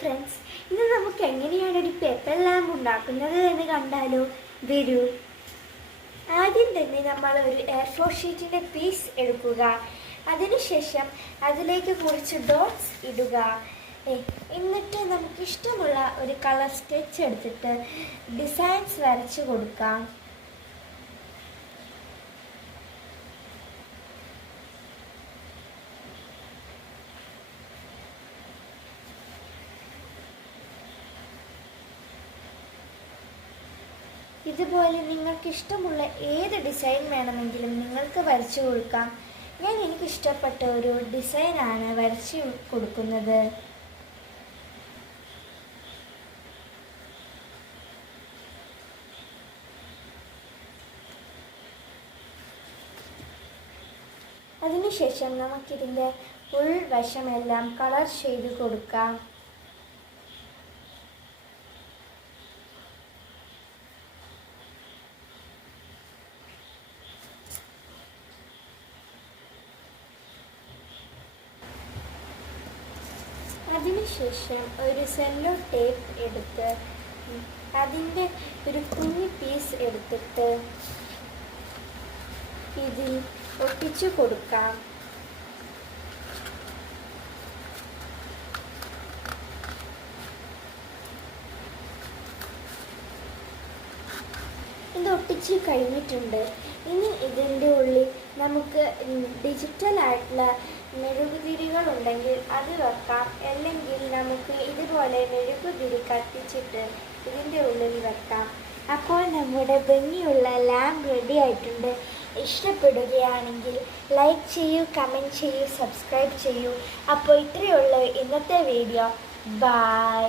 Friends, ഇന്ന് നമുക്ക് എങ്ങനെയാണ് ഒരു പേപ്പർ ലാമ്പ് ഉണ്ടാക്കുന്നത് എന്ന് കണ്ടാലോ? വരൂ. ആദ്യം തന്നെ നമ്മൾ ഒരു എയർ4 ഷീറ്റിൻ്റെ പീസ് എടുക്കുക. അതിനുശേഷം അതിലേക്ക് കുറച്ച് ഡോട്ട്സ് ഇടുക. എന്നിട്ട് നമുക്കിഷ്ടമുള്ള ഒരു കളർ സ്കെച്ച് എടുത്തിട്ട് ഡിസൈൻസ് വരച്ചു കൊടുക്കാം. ഇതുപോലെ നിങ്ങൾക്ക് ഇഷ്ടമുള്ള ഏത് ഡിസൈൻ വേണമെങ്കിലും നിങ്ങൾക്ക് വരച്ചു കൊടുക്കാം. ഞാൻ എനിക്കിഷ്ടപ്പെട്ട ഒരു ഡിസൈനാണ് വരച്ചു കൊടുക്കുന്നത്. അതിനുശേഷം നമുക്കിതിൻ്റെ ഉൾവശമെല്ലാം കളർ ചെയ്ത് കൊടുക്കാം. അതിനുശേഷം ഒരു സെല്ലോ ടേപ്പ് എടുത്ത് അതിൻ്റെ ഒരു കുഞ്ഞു പീസ് എടുത്തിട്ട് ഇതിൽ ഒട്ടിച്ചു കൊടുക്കാം. ഇത് ഒട്ടിച്ച് കഴിഞ്ഞിട്ടുണ്ട്. ഇനി ഇതിൻ്റെ ഉള്ളിൽ നമുക്ക് ഡിജിറ്റലായിട്ടുള്ള മെഴുകുതിരികൾ ഉണ്ടെങ്കിൽ അത് വെക്കാം. അല്ലെങ്കിൽ നമുക്ക് ഇതുപോലെ മെഴുകുതിരി കത്തിച്ചിട്ട് ഇതിൻ്റെ ഉള്ളിൽ വെക്കാം. അപ്പോൾ നമ്മുടെ ഭംഗിയുള്ള ലാമ്പ് റെഡി ആയിട്ടുണ്ട്. ഇഷ്ടപ്പെടുകയാണെങ്കിൽ ലൈക്ക് ചെയ്യൂ, കമൻറ്റ് ചെയ്യൂ, സബ്സ്ക്രൈബ് ചെയ്യൂ. അപ്പോൾ ഇത്രയേ ഉള്ളൂ ഇന്നത്തെ വീഡിയോ. ബൈ.